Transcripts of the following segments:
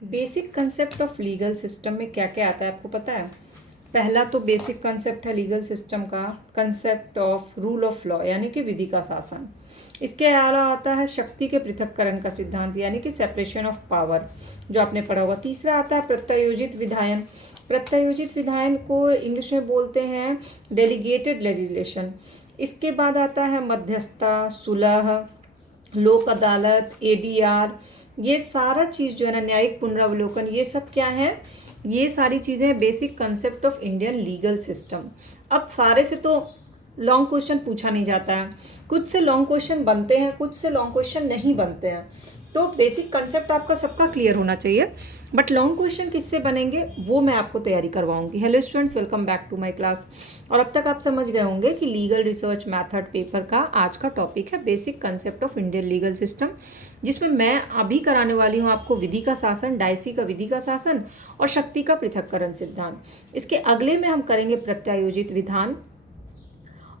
Basic concept of legal system में क्या क्या आता है आपको पता है? पहला तो बेसिक कंसेप्ट है लीगल सिस्टम का, concept of rule of law यानी कि विधि का शासन। इसके अलावा आता है शक्ति के पृथक्करण का सिद्धांत यानी कि सेपरेशन ऑफ पावर, जो आपने पढ़ा होगा। तीसरा आता है प्रत्यायोजित विधायन। प्रत्यायोजित विधायन को इंग्लिश में बोलते हैं डेलीगेटेड लेजिस्लेशन। इसके बाद आता है मध्यस्थता, सुलह, लोक अदालत, एडीआर। ये सारा चीज़ जो है ना, न्यायिक पुनरावलोकन, ये सब क्या है? ये सारी चीज़ें basic concept of Indian legal system. अब सारे से तो लॉन्ग क्वेश्चन पूछा नहीं जाता है, कुछ से लॉन्ग क्वेश्चन बनते हैं, कुछ से लॉन्ग क्वेश्चन नहीं बनते हैं। तो बेसिक कंसेप्ट आपका सबका क्लियर होना चाहिए, बट लॉन्ग क्वेश्चन किससे बनेंगे वो मैं आपको तैयारी करवाऊंगी। Hello students, welcome back to my class. और अब तक आप समझ गए होंगे कि लीगल रिसर्च मेथड पेपर का आज का टॉपिक है basic concept of Indian legal system, जिसमें मैं अभी कराने वाली हूँ आपको विधि का शासन, डायसी का विधि का शासन और शक्ति का पृथक्करण सिद्धांत। इसके अगले में हम करेंगे प्रत्यायोजित विधान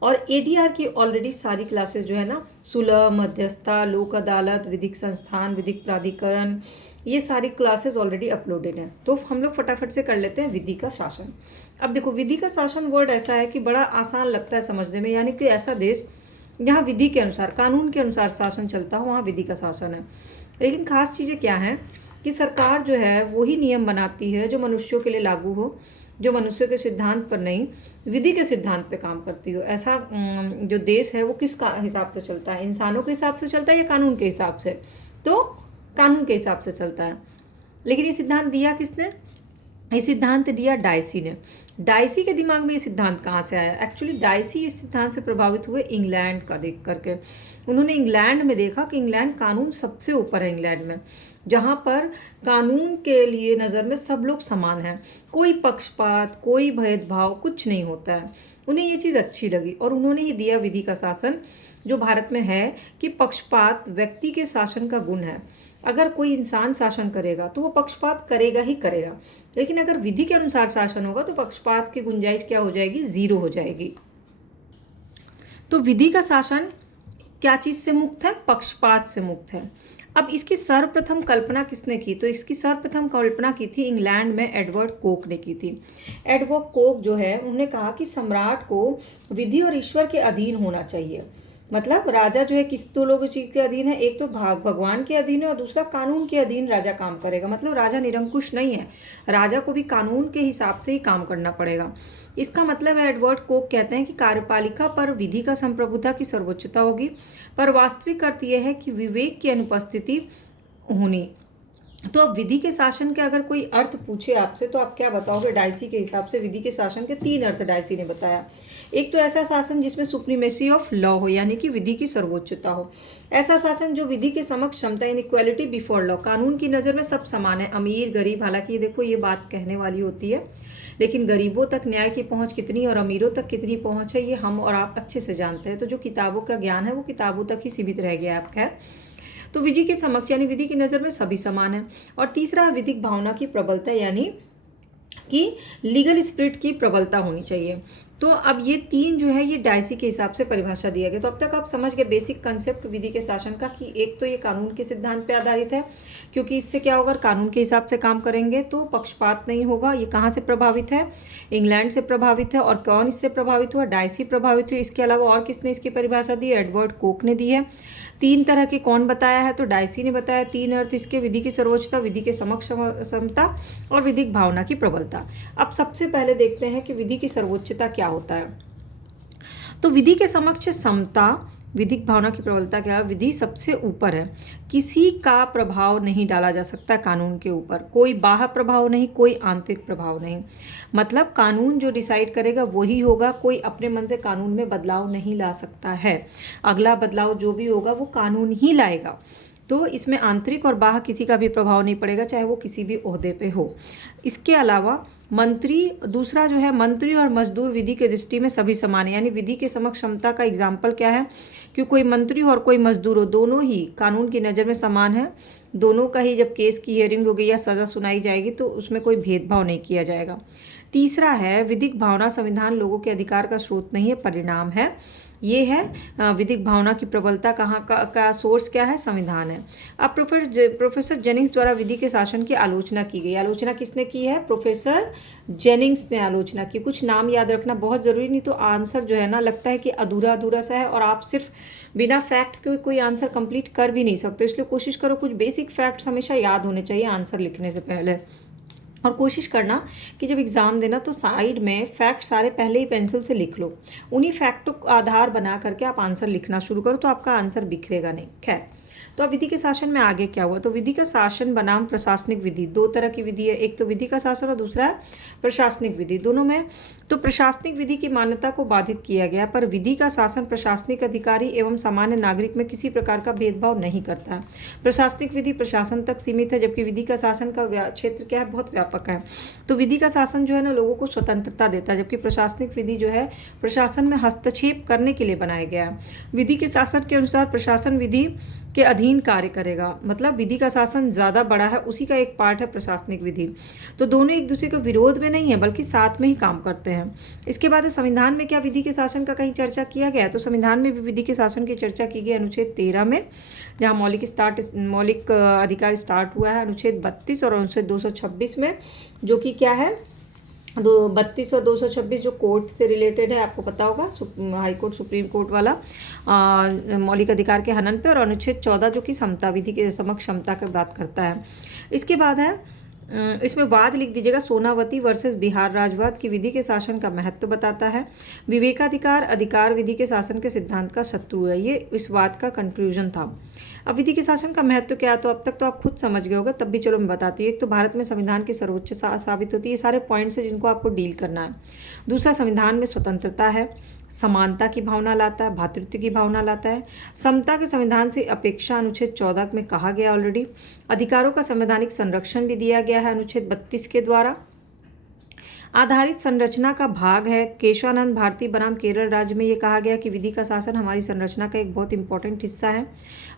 और एडीआर की ऑलरेडी सारी क्लासेस जो है ना, सुलह, मध्यस्थता, लोक अदालत, विधिक संस्थान, विधिक प्राधिकरण, ये सारी क्लासेस ऑलरेडी अपलोडेड हैं। तो हम लोग फटाफट से कर लेते हैं विधि का शासन। अब देखो, विधि का शासन वर्ड ऐसा है कि बड़ा आसान लगता है समझने में, यानी कि ऐसा देश जहाँ विधि के अनुसार, कानून के अनुसार शासन चलता हो, वहाँ विधि का शासन है। लेकिन खास चीज़ें क्या हैं कि सरकार जो है वही नियम बनाती है जो मनुष्यों के लिए लागू हो, जो मनुष्य के सिद्धांत पर नहीं, विधि के सिद्धांत पे काम करती हो। ऐसा जो देश है वो किस का हिसाब से चलता है? इंसानों के हिसाब से चलता है या कानून के हिसाब से? तो कानून के हिसाब से चलता है। लेकिन ये सिद्धांत दिया किसने? ये सिद्धांत दिया डायसी ने। डायसी के दिमाग में ये सिद्धांत कहाँ से आया? एक्चुअली डायसी इस सिद्धांत से प्रभावित हुए इंग्लैंड का देख करके। उन्होंने इंग्लैंड में देखा कि इंग्लैंड कानून सबसे ऊपर है, इंग्लैंड में, जहाँ पर कानून के लिए नज़र में सब लोग समान हैं, कोई पक्षपात, कोई भेदभाव कुछ नहीं होता है। उन्हें ये चीज़ अच्छी लगी और उन्होंने ही दिया विधि का शासन, जो भारत में है कि पक्षपात व्यक्ति के शासन का गुण है। अगर कोई इंसान शासन करेगा तो वो पक्षपात करेगा ही करेगा, लेकिन अगर विधि के अनुसार शासन होगा तो पक्षपात की गुंजाइश क्या हो जाएगी? जीरो हो जाएगी। तो विधि का शासन क्या चीज़ से मुक्त है? पक्षपात से मुक्त है। अब इसकी सर्वप्रथम कल्पना किसने की? तो इसकी सर्वप्रथम कल्पना की थी इंग्लैंड में एडवर्ड कोक ने की थी। एडवर्ड कोक जो है, उन्होंने कहा कि सम्राट को विधि और ईश्वर के अधीन होना चाहिए। मतलब राजा जो है किस दो लोगों चीज के अधीन है? एक तो भगवान के अधीन है और दूसरा कानून के अधीन राजा काम करेगा। मतलब राजा निरंकुश नहीं है, राजा को भी कानून के हिसाब से ही काम करना पड़ेगा। इसका मतलब है, एडवर्ड कोक कहते हैं कि कार्यपालिका पर विधि का संप्रभुता की सर्वोच्चता होगी, पर वास्तविक अर्थ यह है कि विवेक की अनुपस्थिति होनी। तो अब विधि के शासन के अगर कोई अर्थ पूछे आपसे तो आप क्या बताओगे? डायसी के हिसाब से विधि के शासन के 3 अर्थ डायसी ने बताया। एक तो ऐसा शासन जिसमें सुप्रीमेसी ऑफ लॉ हो, यानी कि विधि की सर्वोच्चता हो। ऐसा शासन जो विधि के समक्ष क्षमता, इन इक्वालिटी बिफोर लॉ, कानून की नज़र में सब समान है, अमीर गरीब। हालांकि ये देखो, ये बात कहने वाली होती है, लेकिन गरीबों तक न्याय की पहुंच कितनी और अमीरों तक कितनी पहुंच है, ये हम और आप अच्छे से जानते हैं। तो जो किताबों का ज्ञान है वो किताबों तक ही सीमित रह गया है। आप खैर, तो विधि के समक्ष यानी विधि की नज़र में सभी समान है। और तीसरा, विधिक भावना की प्रबलता, यानी कि लीगल स्पिरिट की प्रबलता होनी चाहिए। तो अब ये 3 जो है, ये डायसी के हिसाब से परिभाषा दिया गया। तो अब तक आप समझ गए बेसिक कंसेप्ट विधि के शासन का, कि एक तो ये कानून के सिद्धांत पे आधारित है, क्योंकि इससे क्या होगा? कानून के हिसाब से काम करेंगे तो पक्षपात नहीं होगा। ये कहाँ से प्रभावित है? इंग्लैंड से प्रभावित है। और कौन इससे प्रभावित हुआ? डायसी प्रभावित हुई। इसके अलावा और किसने इसकी परिभाषा दी? एडवर्ड कोक ने दी है। 3 तरह के कौन बताया है? तो डायसी ने बताया। 3 अर्थ इसके: विधि की सर्वोच्चता, विधि के समक्ष समता और विधिक भावना की प्रबलता। अब सबसे पहले देखते हैं कि विधि की सर्वोच्चता क्या होता है। तो विधि के समक्ष समता, विधिक भावना की प्रबलता क्या है? विधि सबसे ऊपर है, किसी का प्रभाव नहीं डाला जा सकता कानून के ऊपर, कोई बाह्य प्रभाव नहीं, कोई आंतरिक प्रभाव नहीं। मतलब कानून जो डिसाइड करेगा वही होगा, कोई अपने मन से कानून में बदलाव नहीं ला सकता है। अगला बदलाव जो भी होगा वो कानून ही लाएगा। तो इसमें आंतरिक और बाह्य किसी का भी प्रभाव नहीं पड़ेगा, चाहे वो किसी भी ओहदे पे हो। इसके अलावा मंत्री, दूसरा जो है, मंत्री और मजदूर विधि के दृष्टि में सभी समान है। यानी विधि के समक्ष क्षमता का एग्जाम्पल क्या है? कि कोई मंत्री हो और कोई मजदूर हो, दोनों ही कानून की नज़र में समान है। दोनों का ही जब केस की हियरिंग होगी या सज़ा सुनाई जाएगी तो उसमें कोई भेदभाव नहीं किया जाएगा। तीसरा है, विधिक भावना संविधान लोगों के अधिकार का स्रोत नहीं है, परिणाम है। ये है विधिक भावना की प्रबलता कहाँ का सोर्स क्या है, संविधान है। अब प्रोफेसर जेनिंग्स द्वारा विधि के शासन की आलोचना की गई। आलोचना किसने की है, प्रोफेसर जेनिंग्स ने आलोचना की। कुछ नाम याद रखना बहुत ज़रूरी, नहीं तो आंसर जो है ना लगता है कि अधूरा अधूरा सा है और आप सिर्फ बिना फैक्ट के कोई आंसर कंप्लीट कर भी नहीं सकते। इसलिए कोशिश करो कुछ बेसिक फैक्ट्स हमेशा याद होने चाहिए आंसर लिखने से पहले। और कोशिश करना कि जब एग्ज़ाम देना तो साइड में फैक्ट सारे पहले ही पेंसिल से लिख लो। उन्हीं फैक्टों को आधार बना करके आप आंसर लिखना शुरू करो तो आपका आंसर बिखरेगा नहीं। खैर, तो अब विधि के शासन में आगे क्या हुआ, तो विधि का शासन बनाम प्रशासनिक विधि, दो तरह की विधि है, एक तो विधि का शासन और दूसरा है प्रशासनिक विधि। दोनों में तो प्रशासनिक विधि की मान्यता को बाधित किया गया, पर विधि का शासन प्रशासनिक अधिकारी एवं सामान्य नागरिक में किसी प्रकार का भेदभाव नहीं करता है। प्रशासनिक विधि प्रशासन तक सीमित है, जबकि विधि का शासन का क्षेत्र क्या है, बहुत व्यापक है। तो विधि का शासन जो है ना लोगों को स्वतंत्रता देता है, जबकि प्रशासनिक विधि जो है प्रशासन में हस्तक्षेप करने के लिए बनाया गया है। विधि के शासन के अनुसार प्रशासन विधि के अधीन कार्य करेगा, मतलब विधि का शासन ज़्यादा बड़ा है, उसी का एक पार्ट है प्रशासनिक विधि। तो दोनों एक दूसरे के विरोध में नहीं है बल्कि साथ में ही काम करते हैं। इसके बाद संविधान में क्या विधि के शासन का कहीं चर्चा किया गया है, तो संविधान में भी विधि के शासन की चर्चा की गई अनुच्छेद 13 में, जहाँ मौलिक अधिकार स्टार्ट हुआ है, अनुच्छेद 32 और अनुच्छेद 226 में, जो कि क्या है 32 और 226 जो कोर्ट से रिलेटेड है, आपको पता होगा हाई कोर्ट सुप्रीम कोर्ट वाला मौलिक अधिकार के हनन पे, और अनुच्छेद 14 जो कि समता विधि के समक्ष क्षमता की बात करता है। इसके बाद है इसमें वाद लिख दीजिएगा, सोनावती वर्सेस बिहार राजवाद की विधि के शासन का महत्व बताता है। विवेकाधिकार अधिकार विधि के शासन के सिद्धांत का शत्रु है, ये इस वाद का कंक्लूजन था। अब विधि के शासन का महत्व क्या है, तो अब तक तो आप खुद समझ गए होगे, तब भी चलो मैं बताती हूँ। एक तो भारत में संविधान की सर्वोच्च साबित होती है, ये सारे पॉइंट्स हैं जिनको आपको डील करना है। दूसरा, संविधान में स्वतंत्रता है, समानता की भावना लाता है, भ्रातृत्व की भावना लाता है, समता के संविधान से अपेक्षा अनुच्छेद 14 में कहा गया ऑलरेडी। अधिकारों का संवैधानिक संरक्षण भी दिया गया है अनुच्छेद 32 के द्वारा। आधारित संरचना का भाग है, केशवानंद भारती बनाम केरल राज्य में ये कहा गया कि विधि का शासन हमारी संरचना का एक बहुत इंपॉर्टेंट हिस्सा है।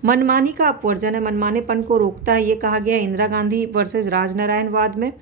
मनमानी का अपवर्जन है, मनमानेपन को रोकता है, ये कहा गया इंदिरा गांधी वर्सेस राजनारायणवाद में।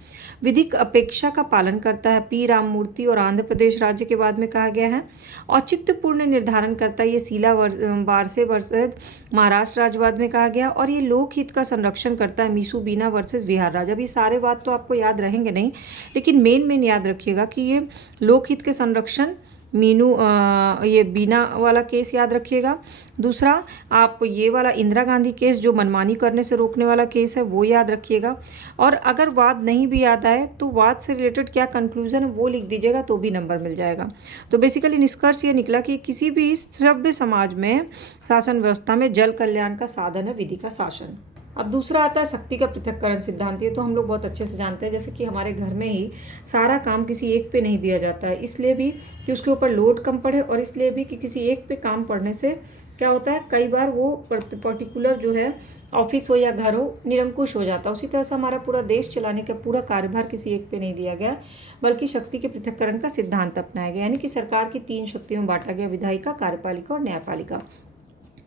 विधिक अपेक्षा का पालन करता है, पी राममूर्ति और आंध्र प्रदेश राज्य के बाद में कहा गया है। औचित्यपूर्ण निर्धारण करता है, ये शीला वारसे वर्सेस महाराष्ट्र राज्यवाद में कहा गया। और ये लोकहित का संरक्षण करता है, मीसू बीना वर्सेस बिहार राज्य। अब ये सारे बात तो आपको याद रहेंगे नहीं, लेकिन मेन याद रखिएगा कि ये लोकहित के संरक्षण ये बीना वाला केस याद रखिएगा। दूसरा, आप ये वाला इंदिरा गांधी केस जो मनमानी करने से रोकने वाला केस है वो याद रखिएगा। और अगर वाद नहीं भी याद आए तो वाद से रिलेटेड क्या कंक्लूजन है वो लिख दीजिएगा तो भी नंबर मिल जाएगा। तो बेसिकली निष्कर्ष ये निकला कि किसी भी सभ्य समाज में शासन व्यवस्था में जल कल्याण का साधन है विधि का शासन। अब दूसरा आता है शक्ति का पृथक्करण सिद्धांत। ये तो हम लोग बहुत अच्छे से जानते हैं, जैसे कि हमारे घर में ही सारा काम किसी एक पे नहीं दिया जाता है, इसलिए भी कि उसके ऊपर लोड कम पड़े, और इसलिए भी कि किसी एक पे काम पड़ने से क्या होता है, कई बार वो पर्टिकुलर जो है ऑफिस हो या घर हो निरंकुश हो जाता है। उसी तरह से हमारा पूरा देश चलाने का पूरा कार्यभार किसी एक पे नहीं दिया गया, बल्कि शक्ति के पृथक्करण का सिद्धांत अपनाया गया, यानी कि सरकार की 3 शक्तियों में बांटा गया, विधायिका, कार्यपालिका और न्यायपालिका।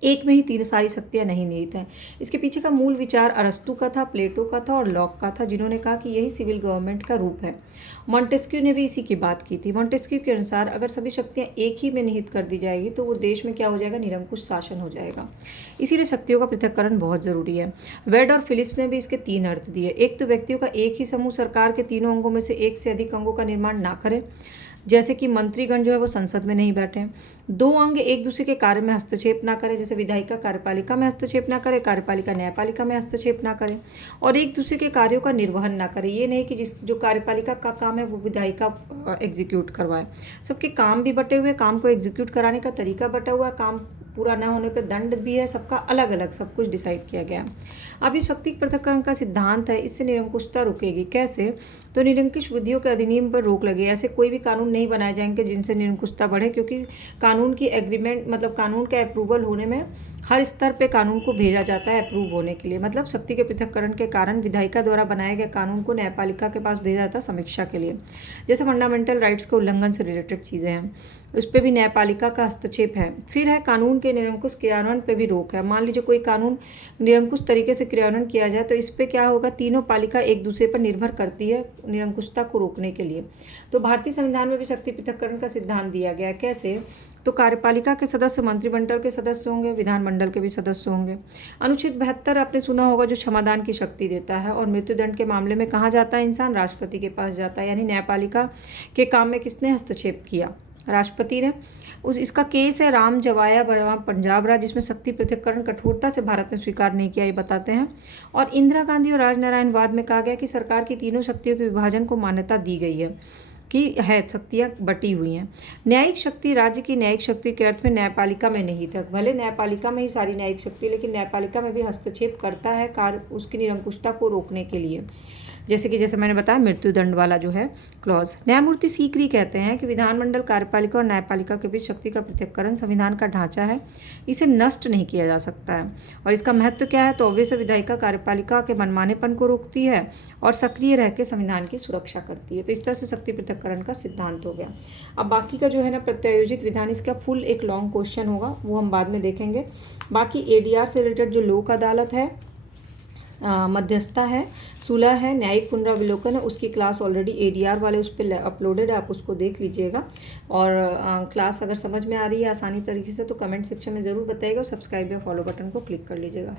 एक में ही 3 सारी शक्तियाँ नहीं निहित हैं। इसके पीछे का मूल विचार अरस्तु का था, प्लेटो का था और लॉक का था, जिन्होंने कहा कि यही सिविल गवर्नमेंट का रूप है। मॉन्टेस्क्यू ने भी इसी की बात की थी। मॉन्टेस्क्यू के अनुसार अगर सभी शक्तियाँ एक ही में निहित कर दी जाएगी तो वो देश में क्या हो जाएगा, निरंकुश शासन हो जाएगा। इसीलिए शक्तियों का पृथक्करण बहुत ज़रूरी है। वेड और फिलिप्स ने भी इसके 3 अर्थ दिए। एक तो व्यक्तियों का एक ही समूह सरकार के 3 अंगों में से एक से अधिक अंगों का निर्माण ना करे, जैसे कि मंत्रीगण जो है वो संसद में नहीं बैठे। 2 अंग एक दूसरे के कार्य में हस्तक्षेप ना करें, जैसे विधायिका कार्यपालिका में हस्तक्षेप ना करे, कार्यपालिका न्यायपालिका में हस्तक्षेप ना करे, और एक दूसरे के कार्यों का निर्वहन ना करे। ये नहीं कि जो कार्यपालिका का काम है वो विधायिका एग्जीक्यूट करवाए। सबके काम भी बटे हुए, काम को एग्जीक्यूट कराने का तरीका बटा हुआ, काम पूरा न होने पर दंड भी है, सबका अलग अलग सब कुछ डिसाइड किया गया। अब ये शक्ति पृथक्करण का सिद्धांत है, इससे निरंकुशता रुकेगी। कैसे, तो निरंकुश विधियों के अधिनियम पर रोक लगे। ऐसे कोई भी कानून नहीं बनाए जाएंगे जिनसे निरंकुशता बढ़े, क्योंकि कानून की एग्रीमेंट मतलब कानून का अप्रूवल होने में हर स्तर पे कानून को भेजा जाता है अप्रूव होने के लिए। मतलब शक्ति के पृथक्करण के कारण विधायिका द्वारा बनाए गए कानून को न्यायपालिका के पास भेजा जाता है समीक्षा के लिए। जैसे फंडामेंटल राइट्स के उल्लंघन से रिलेटेड चीज़ें हैं, उस पर भी न्यायपालिका का हस्तक्षेप है। फिर है कानून के निरंकुश क्रियान्वयन पर भी रोक है। मान लीजिए कोई कानून निरंकुश तरीके से क्रियान्वयन किया जाए तो इस पर क्या होगा, तीनों पालिका एक दूसरे पर निर्भर करती है निरंकुशता को रोकने के लिए। तो भारतीय संविधान में भी शक्ति पृथक्करण का सिद्धांत दिया गया। कैसे? तो कार्यपालिका के सदस्य मंत्रिमंडल के सदस्य होंगे, विधानमंडल के भी सदस्य होंगे। अनुच्छेद 72 आपने सुना होगा, जो क्षमादान की शक्ति देता है। और मृत्युदंड के मामले में कहाँ जाता है इंसान? राष्ट्रपति के पास जाता है। यानी न्यायपालिका के काम में किसने हस्तक्षेप किया? राष्ट्रपति ने। इसका केस है राम जवाया पंजाब राज्य, जिसमें शक्ति पृथक्करण कठोरता से भारत ने स्वीकार नहीं किया, ये बताते हैं। और इंदिरा गांधी और राजनारायण वाद में कहा गया कि सरकार की तीनों शक्तियों के विभाजन को मान्यता दी गई है, कि है शक्तियाँ बटी हुई हैं। न्यायिक शक्ति राज्य की न्यायिक शक्ति के अर्थ में न्यायपालिका में नहीं था। भले न्यायपालिका में ही सारी न्यायिक शक्ति, लेकिन न्यायपालिका में भी हस्तक्षेप करता है कार्य उसकी निरंकुशता को रोकने के लिए। जैसे मैंने बताया मृत्युदंड वाला जो है क्लॉज। न्यायमूर्ति सीकरी कहते हैं कि विधानमंडल, कार्यपालिका और न्यायपालिका के बीच शक्ति का पृथक्करण संविधान का ढांचा है, इसे नष्ट नहीं किया जा सकता है। और इसका महत्व क्या है? तो ऑब्वियस विधायिका कार्यपालिका के मनमानेपन को रोकती है और सक्रिय रह के संविधान की सुरक्षा करती है। तो इस तरह से शक्ति पृथक्करण का सिद्धांत हो गया। अब बाकी का जो है ना प्रत्यायोजित विधान, इसका फुल एक लॉन्ग क्वेश्चन होगा, वो हम बाद में देखेंगे। बाकी ADR से रिलेटेड जो लोक अदालत है, मध्यस्थता है, सुलह है, न्यायिक पुनरावलोकन है, उसकी क्लास ऑलरेडी ADR वाले उस पर अपलोडेड है, आप उसको देख लीजिएगा। और क्लास अगर समझ में आ रही है आसानी तरीके से तो कमेंट सेक्शन में ज़रूर बताइएगा और सब्सक्राइब या फॉलो बटन को क्लिक कर लीजिएगा।